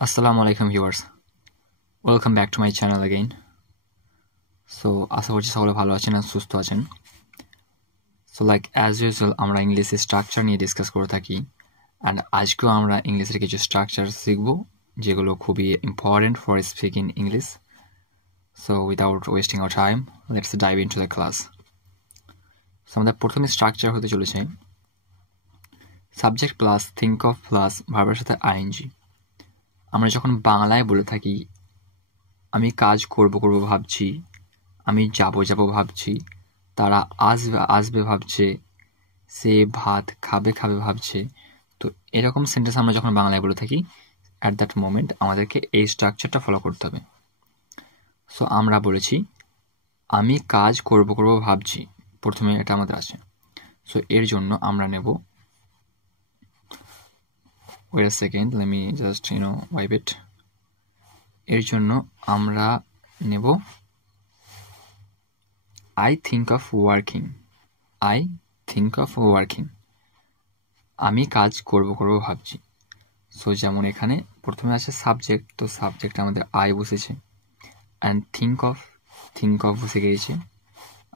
Assalamu alaikum viewers, welcome back to my channel again. So আশা করছি সকলে ভালো আছেন আর সুস্থ আছেন। So like as usual আমরা ইংলিশের স্ট্রাকচার নিয়ে ডিসকাস করে থাকি and আজকেও আমরা ইংলিশের কিছু স্ট্রাকচার শিখব যেগুলো খুবই important for speaking English. So without wasting our time, let's dive into the class. So আমাদের প্রথমে স্ট্রাকচার হতে চলেছে subject plus think of plus ভার্বের সাথে আইএনজি। আমরা যখন বাংলায় বলে থাকি আমি কাজ করব ভাবছি, আমি যাব ভাবছি, তারা আসবে ভাবছে, সে ভাত খাবে ভাবছে, তো এরকম সেন্টেন্স আমরা যখন বাংলায় বলে থাকি অ্যাট দ্যাট মোমেন্ট আমাদেরকে এই স্ট্রাকচারটা ফলো করতে হবে। সো আমরা বলেছি আমি কাজ করব ভাবছি, প্রথমে এটা আমাদের আছে। সো এর জন্য আমরা নেব wait a second, let me just wipe it. এর জন্য আমরা নেব I think of working. আমি কাজ করব ভাবছি। সো যেমন এখানে প্রথমে আছে সাবজেক্ট, তো সাবজেক্ট আমাদের আই বসেছে অ্যান্ড থিঙ্ক অফ বসে গিয়েছে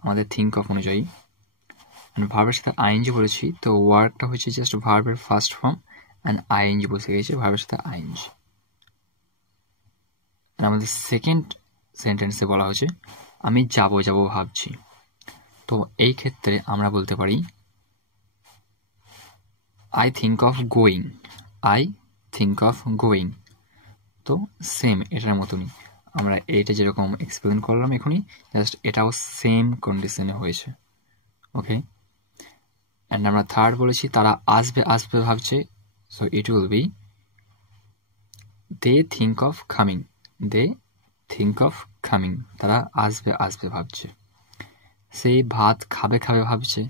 আমাদের থিঙ্ক অফ অনুযায়ী। ভার্বের সাথে আইএনজি বলেছি, তো ওয়ার্কটা হচ্ছে জাস্ট ভার্বের ফার্স্ট ফর্ম অ্যান্ড আইএনজি বসে গেছে ভার্বের সাথে আইএনজি। আমাদের সেকেন্ড সেন্টেন্সে বলা হয়েছে আমি যাব ভাবছি, তো এই ক্ষেত্রে আমরা বলতে পারি I think of going. তো সেম এটার মতনই আমরা এইটা যেরকম এক্সপ্লেন করলাম এখনই, জাস্ট এটাও সেম কন্ডিশনে হয়েছে। ওকে, অ্যান্ড আমরা থার্ড বলেছি তারা আসবে ভাবছে, so it will be they think of coming. তারা আসবে ভাবছে। সে ভাত খাবে ভাবছে,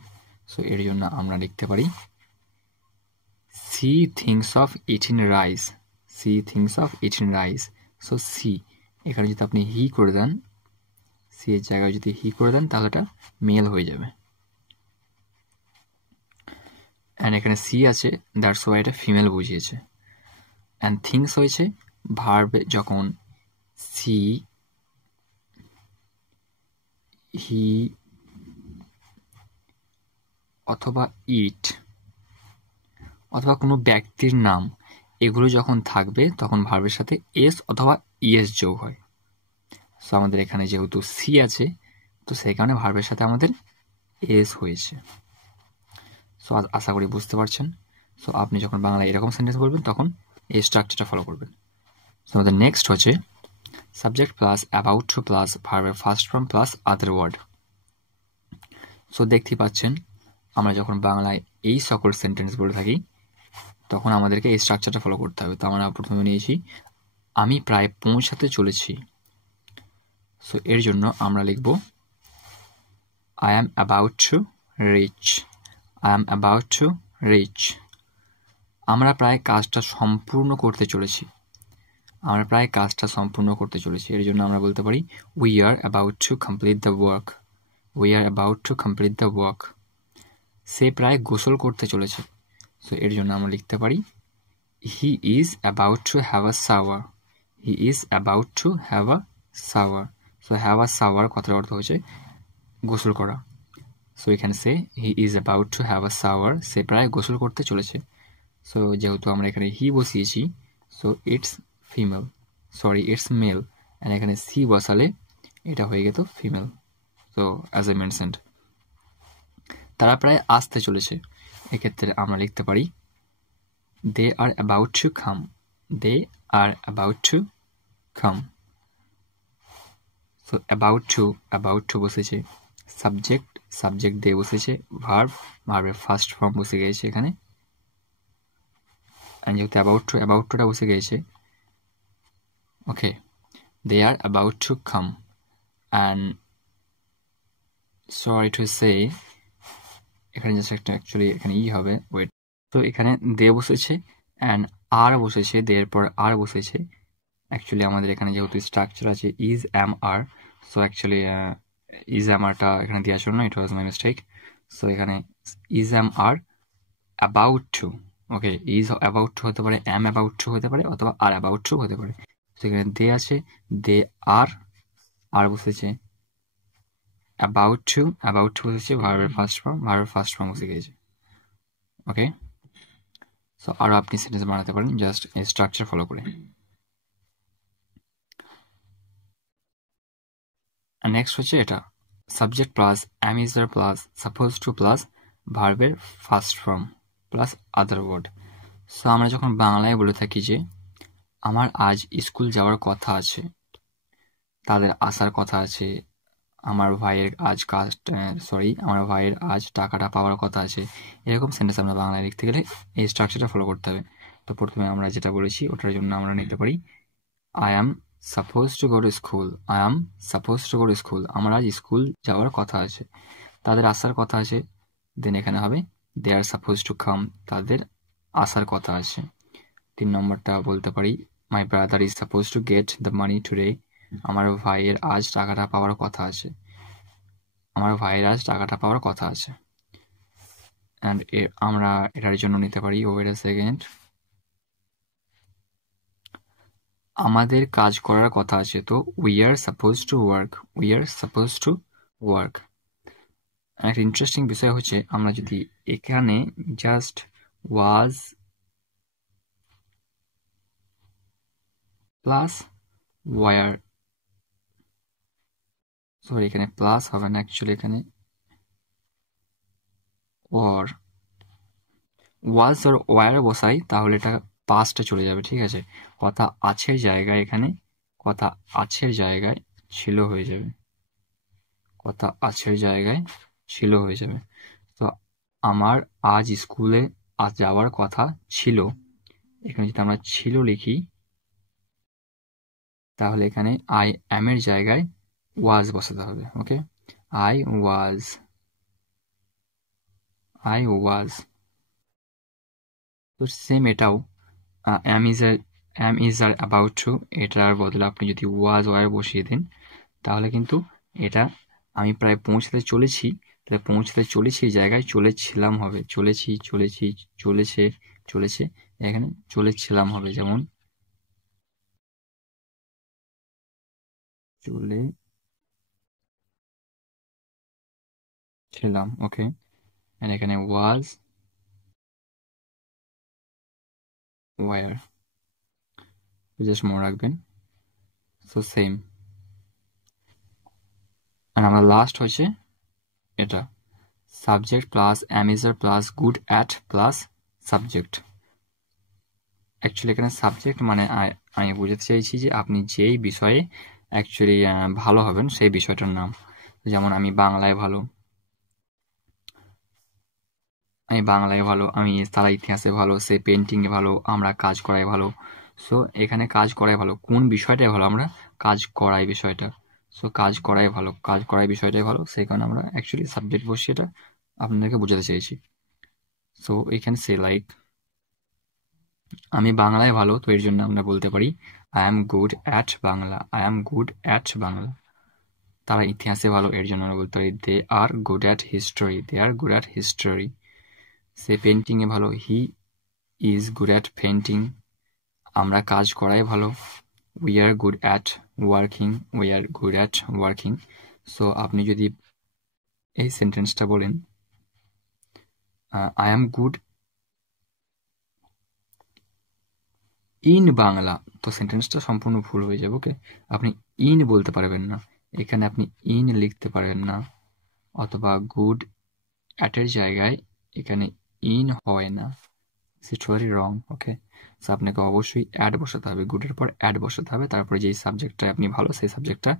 সো এর জন্য আমরা লিখতে পারি she thinks of eating rice. So see এখানে যদি আপনি হি করে দেন, সি এর জায়গায় যদি হি করে দেন তাহলে এটা মেল হয়ে যাবে। অ্যান্ড এখানে সি আছে, দ্যাটস ওয়াই এটা ফিমেল বুঝিয়েছে। অ্যান্ড থিংস হয়েছে ভার্বে যখন সি হি অথবা ইট অথবা কোনো ব্যক্তির নাম এগুলো যখন থাকবে তখন ভার্বের সাথে এস অথবা ইএস যোগ হয়। সো আমাদের এখানে যেহেতু সি আছে, তো সেই কারণে ভার্বের সাথে আমাদের এস হয়েছে। সো আশা করি বুঝতে পারছেন। সো আপনি যখন বাংলায় এরকম সেন্টেন্স বলবেন তখন এই স্ট্রাকচারটা ফলো করবেন। সো আমাদের নেক্সট হচ্ছে subject plus about to plus ভার্বের first form plus other word. So দেখতেই পাচ্ছেন আমরা যখন বাংলায় এই সকল সেন্টেন্স বলে থাকি তখন আমাদেরকে এই স্ট্রাকচারটা ফলো করতে হবে। তো আমরা প্রথমে নিয়েছি আমি প্রায় পৌঁছাতে চলেছি, সো এর জন্য আমরা লিখব I am about to reach. আমরা প্রায় কাজটা সম্পূর্ণ করতে চলেছি, এর জন্য আমরা বলতে পারি we are about to complete the work. সে প্রায় গোসল করতে চলেছে, সো এর জন্য আমরা লিখতে পারি he is about to have a shower. So have a shower কথার অর্থ হচ্ছে গোসল করা। সো এখানে সে he is about to have a shower, সে প্রায় গোসল করতে চলেছে। সো যেহেতু আমরা এখানে হি বসিয়েছি, সো ইটস মেল, অ্যান্ড এখানে সি বসালে এটা হয়ে গেত female. So as I mentioned তারা প্রায় আসতে চলেছে, এক্ষেত্রে আমরা লিখতে পারি they are about to come. So about to বসেছে, সাবজেক্ট দিয়ে বসেছে, ভার্বের ফার্স্ট ফর্ম বসে গেছে এখানে, অ্যান্ড যেহেতু about to বসে গেছে, ওকে, they are about to come. and sorry to say এখানে জাস্ট একটা অ্যাকচুয়ালি এখানে ই হবে, ওয়েট। তো এখানে দে বসেছে অ্যান্ড আর বসেছে, দের পর আর বসেছে। অ্যাকচুয়ালি আমাদের এখানে যেহেতু স্ট্রাকচার আছে is am are, so actually is am আরটা এখানে দেওয়ার জন্য it was my mistake. So এখানে is am are about to, okay, is about to হতে পারে, অ্যাম অ্যাবাউট টু হতে পারে, অথবা আর অ্যাবাউট টু হতে পারে। সেখানে দে আছে, দে আর বসেছে অ্যাবাউট টু বসেছে ভার্বের ফার্স্ট ফর্ম বসে গিয়েছে। ওকে, সো আরও আপনি সেন্টেন্স বানাতে পারেন জাস্ট এই স্ট্রাকচার ফলো করে। নেক্সট হচ্ছে এটা, subject plus am is the plus suppose to plus ভার্বের first form plus other word. So আমরা যখন বাংলায় বলে থাকি যে আমার আজ স্কুল যাওয়ার কথা আছে, তাদের আসার কথা আছে, আমার ভাইয়ের আজ টাকাটা পাওয়ার কথা আছে, এরকম সেন্টেন্স আমরা বাংলায় লিখতে গেলে এই স্ট্রাকচারটা ফলো করতে হবে। তো প্রথমে আমরা যেটা বলেছি ওটার জন্য আমরা নিতে পারি I am suppose to go to school, আমার আজ স্কুল যাওয়ার কথা আছে, তাদের আসার কথা আছে, দেন এখানে হবে দে আর সাপোজ টু কাম, তাদের আসার কথা আছে। 3 নম্বরটা বলতে পারি my brother is suppose to get the money today, আমার ভাইয়ের আজ টাকাটা পাওয়ার কথা আছে, অ্যান্ড আমরা এটার জন্য নিতে পারি ওয়েট আ সেকেন্ড, আমাদের কাজ করার কথা আছে, তো we are suppose to work. একটা ইন্টারেস্টিং বিষয় হচ্ছে আমরা যদি এখানে just was plus were, sorry এখানে প্লাস হবে না, অ্যাকচুয়ালি এখানে ওয়ার, ওয়াজ আর ওয়ার বসাই তাহলে এটা পাস্টে চলে যাবে, ঠিক আছে। কথা আছের জায়গায় এখানে ছিল হয়ে যাবে, তো আমার আজ স্কুলে যাওয়ার কথা ছিল, এখানে যদি আমরা ছিল লিখি তাহলে এখানে আই অ্যাম এর জায়গায় ওয়াজ বসাতে হবে। Okay, I was. তো সেম এটাও am is are about to, এটার বদলে আপনি যদি ওয়াজ ওয়ার বসিয়ে দেন তাহলে কিন্তু এটা আমি প্রায় পৌঁছতে চলেছি, জায়গায় চলেছিলাম হবে, চলেছে এখানে চলেছিলাম হবে, যেমন চলেছিলাম। ওকে, এখানে ওয়াজ ওয়ার, জাস্ট মনে রাখবেন। সো সেম, আর আমরা লাস্ট হচ্ছে এটা subject plus am is are plus good at plus subject. Actually এখানে সাবজেক্ট মানে আমি বুঝাতে চাইছি যে আপনি যেই বিষয়ে অ্যাকচুয়ালি ভালো হবেন সেই বিষয়টার নাম। যেমন আমি বাংলায় ভালো, তারা ইতিহাসে ভালো, সে পেন্টিংয়ে ভালো, আমরা কাজ করাই ভালো। সো এখানে কাজ করাই ভালো, কোন বিষয়টাই ভালো, আমরা কাজ করাই বিষয়টা, সো কাজ করাই বিষয়টাই ভালো, সেই কারণে আমরা অ্যাকচুয়ালি সাবজেক্ট বসে এটা আপনাদেরকে বোঝাতে চাইছি। সো এখানে সে লাইক আমি বাংলায় ভালো, তো এর জন্য আমরা বলতে পারি I am good at Bangla. তারা ইতিহাসে ভালো, এর জন্য আমরা বলতে পারি দে আর গুড অ্যাট হিস্টোরি। সে পেন্টিংয়ে ভালো, he is good at painting. আমরা কাজ করাই ভালো, we are good at working. So আপনি যদি এই সেন্টেন্সটা বলেন I am good in Bangla, তো সেন্টেন্সটা সম্পূর্ণ ভুল হয়ে যাবে। ওকে, আপনি ইন বলতে পারবেন না, এখানে আপনি ইন লিখতে পারবেন না, অথবা গুড অ্যাটের জায়গায় এখানে ইন হয় না, it's very wrong. Okay, so আপনাকে অবশ্যই অ্যাড বসাতে হবে, গুডের পর অ্যাড বসাতে হবে, তারপরে যেই সাবজেক্টটা আপনি ভালো সেই সাবজেক্টটা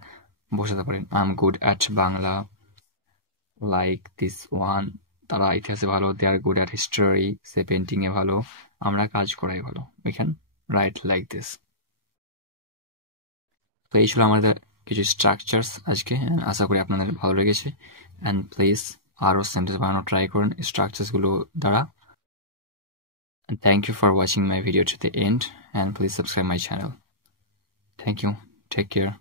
বসাতে পারেন। I am good at Bangla, like this one. তারা ইতিহাসে ভালো, দে আর গুড অ্যাট হিস্টোরি। সে পেন্টিংয়ে ভালো, আমরা কাজ করাই ভালো। We can write like this. তো এই ছিল আমাদের কিছু স্ট্রাকচার্স আজকে, আশা করি আপনাদের ভালো লেগেছে। অ্যান্ড প্লিজ আরও সেন্টেন্স বানানো ট্রাই করুন স্ট্রাকচার্সগুলো দ্বারা। And thank you for watching my video to the end, and please subscribe my channel. Thank you. Take care.